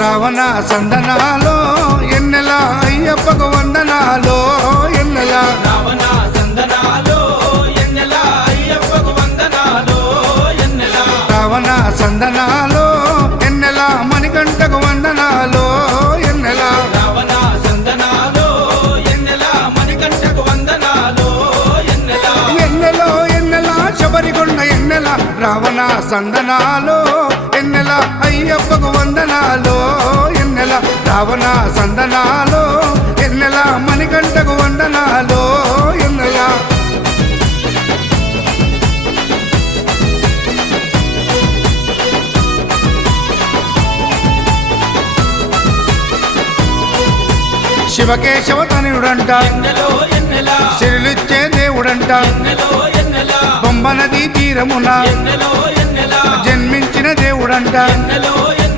రావణ సందనాలో ఎన్నెల అయ్యప్పకు వందనాలో ఎన్నెల రావణ సందనాలో ఎన్నెల అయ్యప్పకు వందనాలో ఎన్నెల రావణ సందనాలో ఎన్నెల మణికంఠకు వందనాలో ఎన్నెల రావణ సందనాలో ఎన్నెల మణికంఠకు వందనాలో ఎన్నెల ఎన్నెలో ఎన్నెల శబరికొండ ఎన్నెల రావణ సందనాలో ఎన్నెల అయ్యప్పకు వందనాలో ఎన్నెల రావణ సందనాలో ఎన్నెల మణికంఠకు వందనాలో ఎన్నెల శివకేశవ తనయుడంట ఎన్నెలో ఎన్నెల శిరులిచ్చే దేవుడంట ఎన్నెలో ఎన్నెల బొమ్మ నదీ తీరమున ఎన్నెలో ఎన్నెల జన్మించిన దేవుడంట ఎన్నెలో